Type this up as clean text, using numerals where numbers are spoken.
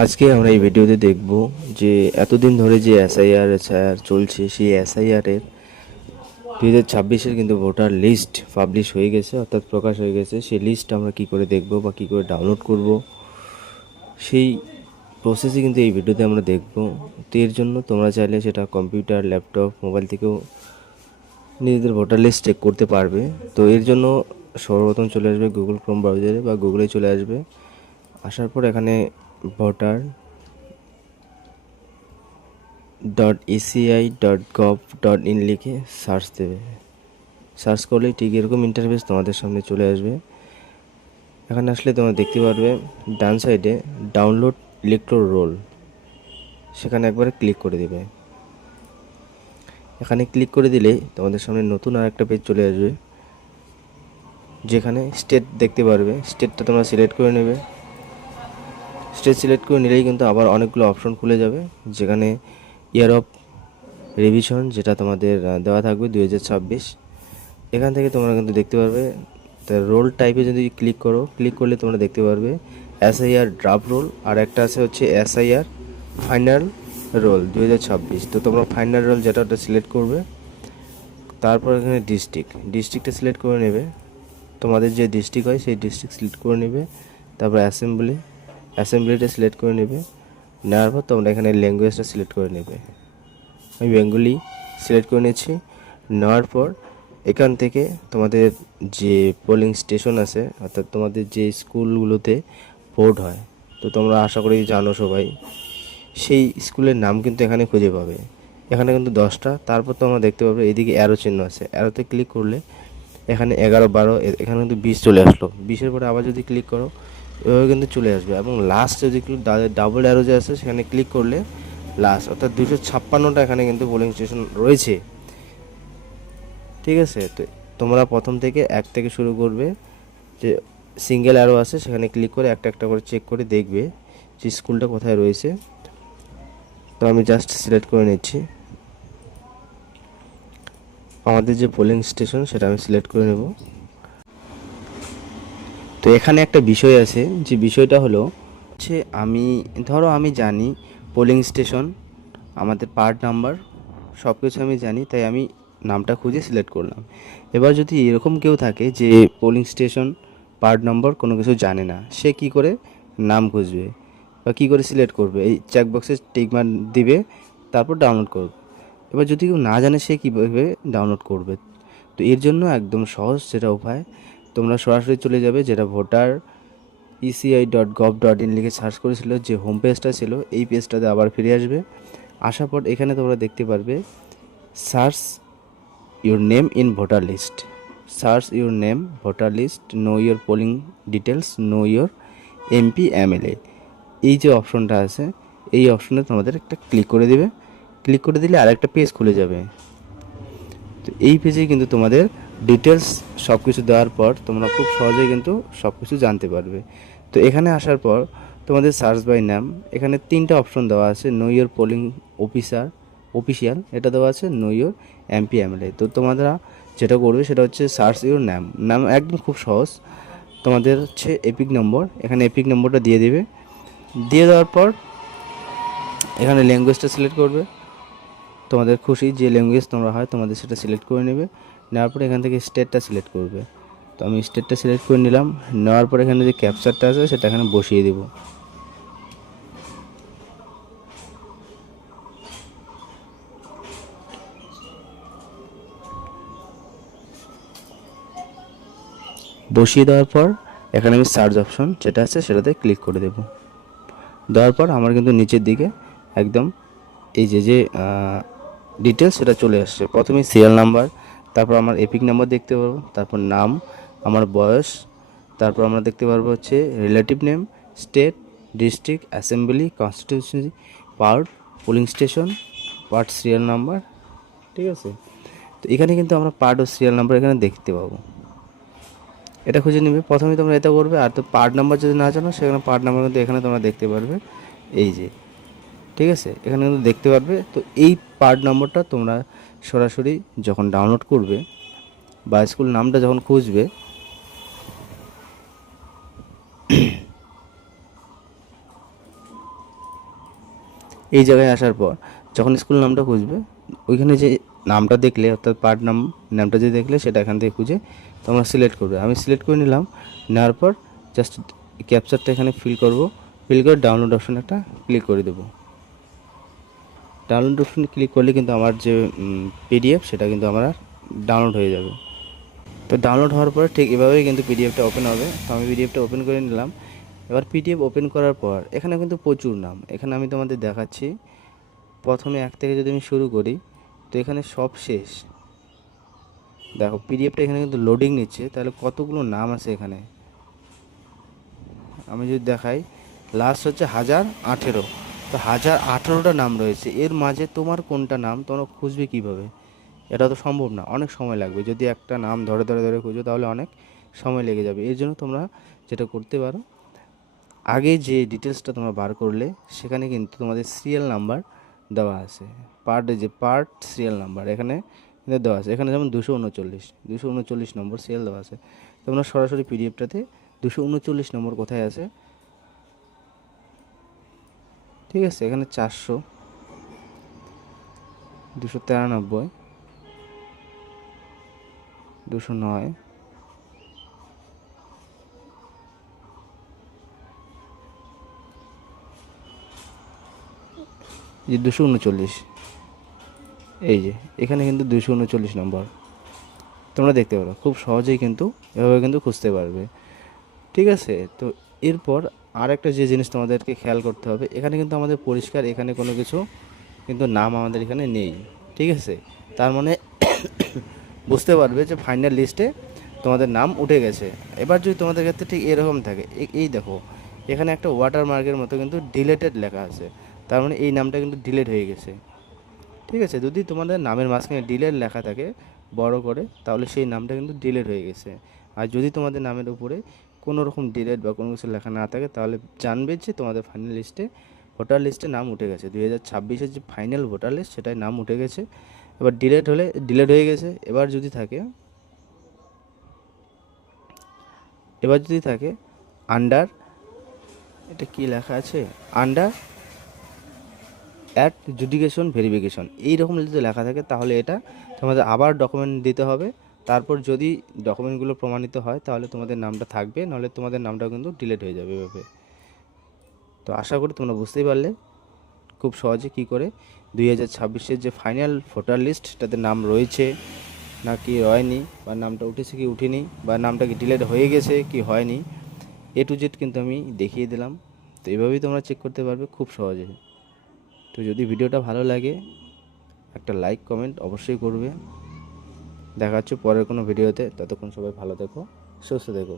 আজকে আমরা এই ভিডিওতে দেখব যে এতদিন ধরে যে এসআইআর চলছে, সেই এসআইআরের 2026-এর কিন্তু ভোটার লিস্ট পাবলিশ হয়ে গেছে, অর্থাৎ প্রকাশ হয়ে গেছে। সেই লিস্ট আমরা কি করে দেখব বা কী করে ডাউনলোড করব, সেই প্রসেসই কিন্তু এই ভিডিওতে আমরা দেখব। তো এর জন্য তোমরা চাইলে সেটা কম্পিউটার, ল্যাপটপ, মোবাইল থেকেও নিজেদের ভোটার লিস্ট চেক করতে পারবে। তো এর জন্য সর্বপ্রথম চলে আসবে গুগল ক্রোম ব্রাউজারে বা গুগলে চলে আসবে। আসার পর এখানে ভোটার .eci.gov.in লিখে সার্চ দেবে। সার্চ করলেই ঠিক এরকম ইন্টারফেস তোমাদের সামনে চলে আসবে। এখানে আসলে তোমরা দেখতে পারবে ডান সাইডে ডাউনলোড ইলেক্ট্রো রোল, সেখানে একবারে ক্লিক করে দেবে। এখানে ক্লিক করে দিলেই তোমাদের সামনে নতুন আর একটা পেজ চলে আসবে, যেখানে স্টেট দেখতে পারবে। স্টেটটা তোমরা সিলেক্ট করে নেবে। স্টেট সিলেক্ট করে নিলেই কিন্তু আবার অনেকগুলো অপশন খুলে যাবে, যেখানে ইয়ার অফ রিভিশন যেটা তোমাদের দেওয়া থাকবে 2026। এখান থেকে তোমরা কিন্তু দেখতে পারবে। তো রোল টাইপে যদি ক্লিক করো, ক্লিক করলে তোমরা দেখতে পারবে এসআইআর ড্রাফট রোল, আর একটা আছে হচ্ছে এসআইআর ফাইনাল রোল 2026। তো তোমরা ফাইনাল রোল যেটা ওটা সিলেক্ট করবে। তারপর এখানে ডিস্ট্রিক্টটা সিলেক্ট করে নেবে। তোমাদের যে ডিস্ট্রিক্ট হয় সেই ডিস্ট্রিক্ট সিলেক্ট করে নেবে। তারপর অ্যাসেম্বলিটা সিলেক্ট করে নেবে। নেওয়ার পর তোমরা এখানে ল্যাঙ্গুয়েজটা সিলেক্ট করে নেবে। আমি বেঙ্গলি সিলেক্ট করে নিচ্ছি। নেওয়ার পর এখান থেকে তোমাদের যে পোলিং স্টেশন আছে, অর্থাৎ তোমাদের যে স্কুলগুলোতে ভোট হয়, তো তোমরা আশা করি জানো সবাই, সেই স্কুলের নাম কিন্তু এখানে খুঁজে পাবে। এখানে কিন্তু 10টা। তারপর তোমরা দেখতে পাবে এদিকে অ্যারো চিহ্ন আছে, অ্যারোতে ক্লিক করলে এখানে 11, 12, এখানে কিন্তু 20 চলে আসলো। 20-এর পরে আবার যদি ক্লিক করো, এভাবে কিন্তু চলে আসবে। এবং লাস্ট যদি ডাবল অ্যারো যে আছে সেখানে ক্লিক করলে লাস্ট, অর্থাৎ 256টা এখানে কিন্তু পোলিং স্টেশন রয়েছে। ঠিক আছে, তো তোমরা প্রথম থেকে 1 থেকে শুরু করবে। যে সিঙ্গেল অ্যারো আছে সেখানে ক্লিক করে একটা একটা করে চেক করে দেখবে যে স্কুলটা কোথায় রয়েছে। তো আমি জাস্ট সিলেক্ট করে নিচ্ছি আমাদের যে পোলিং স্টেশন, সেটা আমি সিলেক্ট করে নেব। তো এখানে একটা বিষয় আছে, যে বিষয়টা হলো হচ্ছে আমি জানি পোলিং স্টেশন, আমাদের পার্ট নাম্বার সব কিছু আমি জানি, তাই আমি নামটা খুঁজে সিলেক্ট করলাম। এবার যদি এরকম কেউ থাকে যে পোলিং স্টেশন পার্ট নম্বর কোনো কিছু জানে না, সে কি করে নাম খুঁজবে বা কী করে সিলেক্ট করবে? এই চেকবক্সে টিকমার্ক দিবে, তারপর ডাউনলোড করবে। এবার যদি কেউ না জানে, সে কীভাবে ডাউনলোড করবে? তো এর জন্য একদম সহজ যেটা উপায়, তোমরা সরাসরি চলে যাবে, যেটা ভোটার eci.gov.in লিখে সার্চ করেছিল যে হোম পেজটা ছিল, এই পেজটাতে আবার ফিরে আসবে। আসার পর এখানে তোমরা দেখতে পারবে search your name in voter list, search your name voter list, know your polling details, know your MP MLA, এই যে অপশনটা আছে, এই অপশনে তোমাদের একটা ক্লিক করে দেবে। ক্লিক করে দিলে আরেকটা পেজ খুলে যাবে। তো এই পেজে কিন্তু তোমাদের ডিটেলস সব কিছু দেওয়ার পর তোমরা খুব সহজেই কিন্তু সব কিছু জানতে পারবে। তো এখানে আসার পর তোমাদের সার্চ বাই নাম, এখানে 3টা অপশন দেওয়া আছে। নো ইউর পোলিং অফিসিয়াল এটা দেওয়া আছে, নো ইউর এমপি এমএলএ। তো তোমরা যেটা করবে সেটা হচ্ছে সার্চ ইউর নাম একদম খুব সহজ। তোমাদের হচ্ছে এপিক নম্বর, এখানে এপিক নম্বরটা দিয়ে দেবে। দিয়ে দেওয়ার পর এখানে ল্যাঙ্গুয়েজটা সিলেক্ট করবে। তোমাদের খুশি যে ল্যাঙ্গুয়েজ তোমরা হয় তোমাদের সেটা সিলেক্ট করে নেবে। নেওয়ার পরে এখান থেকে স্টেটটা সিলেক্ট করবে। তো আমি স্টেটটা সিলেক্ট করে নিলাম। নেওয়ার পর এখানে যে ক্যাপচারটা আছে সেটা এখানে বসিয়ে দেব। বসিয়ে দেওয়ার পর এখানে আমি সার্চ অপশন যেটা আছে সেটাতে ক্লিক করে দেব। দেওয়ার পর আমার কিন্তু নিচের দিকে একদম এই যে ডিটেলস সেটা চলে আসছে। প্রথমে সিরিয়াল নাম্বার, তারপর আমার এপিক নাম্বার দেখতে পারবো, তারপর নাম, আমার বয়স, তারপর আমরা দেখতে পারবো হচ্ছে relative name, state, district, assembly, constitution, part, polling station, part, serial number. ঠিক আছে, তো এখানে কিন্তু আমরা পার্ট ও সিরিয়াল নাম্বার এখানে দেখতে পাবো। এটা খুঁজে নেবে। প্রথমে তোমরা এটা করবে। আর তো পার্ট নাম্বার যদি না জানো, সেখানে পার্ট নাম্বার কিন্তু এখানে তোমরা দেখতে পারবে, এই যে, ঠিক আছে, এখানে কিন্তু দেখতে পারবে। তো এই পার্ট নম্বরটা তোমরা সরাসরি যখন ডাউনলোড করবে বা স্কুল নামটা যখন খুঁজবে, এই জায়গায় আসার পর যখন স্কুল নামটা খুঁজবে, ওইখানে যে নামটা দেখলে অর্থাৎ পার্ট নামটা যে দেখলে সেটা এখান থেকে খুঁজে তোমরা সিলেক্ট করবে। আমি সিলেক্ট করে নিলাম, নেওয়ার পর জাস্ট ক্যাপচারটা এখানে ফিল করে ডাউনলোড অপশন একটা ক্লিক করে দেবো। ডাউনলোড অপশনে ক্লিক করলে কিন্তু আমার যে পিডিএফ সেটা কিন্তু আমার ডাউনলোড হয়ে যাবে। তো ডাউনলোড হওয়ার পরে ঠিক এভাবেই কিন্তু পিডিএফটা ওপেন হবে। তো আমি পিডিএফটা ওপেন করে নিলাম। এবার পিডিএফ ওপেন করার পর এখানে কিন্তু প্রচুর নাম, এখানে আমি তোমাদের দেখাচ্ছি। প্রথমে 1 থেকে যদি আমি শুরু করি, তো এখানে সব শেষ। দেখো পিডিএফটা এখানে কিন্তু লোডিং নিচ্ছে, তাহলে কতগুলো নাম আছে এখানে। আমি যদি দেখাই, লাস্ট হচ্ছে 1018। তো 1018টা নাম রয়েছে, এর মাঝে তোমার কোনটা নাম তোমরা খুঁজবে কীভাবে? এটা তো সম্ভব না, অনেক সময় লাগবে। যদি একটা নাম ধরে ধরে ধরে খুঁজো তাহলে অনেক সময় লেগে যাবে। এর জন্য তোমরা যেটা করতে পারো, আগে যে ডিটেলসটা তোমরা বার করলে সেখানে কিন্তু তোমাদের সিরিয়াল নাম্বার দেওয়া আছে। পার্ট সিরিয়াল নাম্বার এখানে কিন্তু দেওয়া আছে। এখানে যেমন 239 নম্বর সিরিয়াল দেওয়া আছে। তোমরা সরাসরি পিডিএফটাতে 239 নম্বর কোথায় আছে, ঠিক আছে, এখানে 400, 293, 209, যে 239, এই যে এখানে কিন্তু 239 নম্বর তোমরা দেখতে পারো। খুব সহজেই কিন্তু এভাবে কিন্তু খুঁজতে পারবে, ঠিক আছে। তো এরপর আর একটা যে জিনিস তোমাদেরকে খেয়াল করতে হবে, এখানে কিন্তু আমাদের পরিষ্কার এখানে কোনো কিছু কিন্তু নাম আমাদের এখানে নেই, ঠিক আছে। তার মানে বুঝতে পারবে যে ফাইনাল লিস্টে তোমাদের নাম উঠে গেছে। এবার যদি তোমাদের ক্ষেত্রে ঠিক এরকম থাকে, এই দেখো এখানে একটা ওয়াটারমার্কের মতো কিন্তু ডিলেটেড লেখা আছে, তার মানে এই নামটা কিন্তু ডিলেট হয়ে গেছে, ঠিক আছে। যদি তোমাদের নামের মাঝখানে ডিলেট লেখা থাকে বড় করে, তাহলে সেই নামটা কিন্তু ডিলেট হয়ে গেছে। আর যদি তোমাদের নামের উপরে কোনো রকম ডিলেট বা কোনো কিছু লেখা না থাকে, তাহলে জানবে যে তোমাদের ফাইনাল লিস্টে, ভোটার লিস্টে নাম উঠে গেছে। 2026-এর যে ফাইনাল ভোটার লিস্ট সেটাই নাম উঠে গেছে। এবার ডিলেট হলে ডিলেট হয়ে গেছে। এবার যদি থাকে আন্ডার, এটা কি লেখা আছে, আন্ডার অ্যাডজুডিকেশন ভেরিফিকেশন, এইরকম যদি লেখা থাকে তাহলে এটা তোমাদের আবার ডকুমেন্ট দিতে হবে। তারপর যদি ডকুমেন্টগুলো প্রমাণিত হয় তাহলে তোমাদের নামটা থাকবে, নাহলে তোমাদের নামটা কিন্তু ডিলিট হয়ে যাবে এভাবে। তো আশা করি তোমরা বুঝতেই পারলে খুব সহজে কী করে 2026-এর যে ফাইনাল ভোটার লিস্ট তাতে নাম রয়েছে না কি হয়নি, বা নামটা উঠেছে কি উঠেনি, বা নামটা কি ডিলিট হয়ে গেছে কি হয়নি, A to Z কিন্তু আমি দেখিয়ে দিলাম। তো এভাবেই তোমরা চেক করতে পারবে খুব সহজে। তো যদি ভিডিওটা ভালো লাগে একটা লাইক কমেন্ট অবশ্যই করবে। দেখা হচ্ছে পরের কোনো ভিডিওতে। ততক্ষণ সবাই ভালো থেকো, সুস্থ থেকো।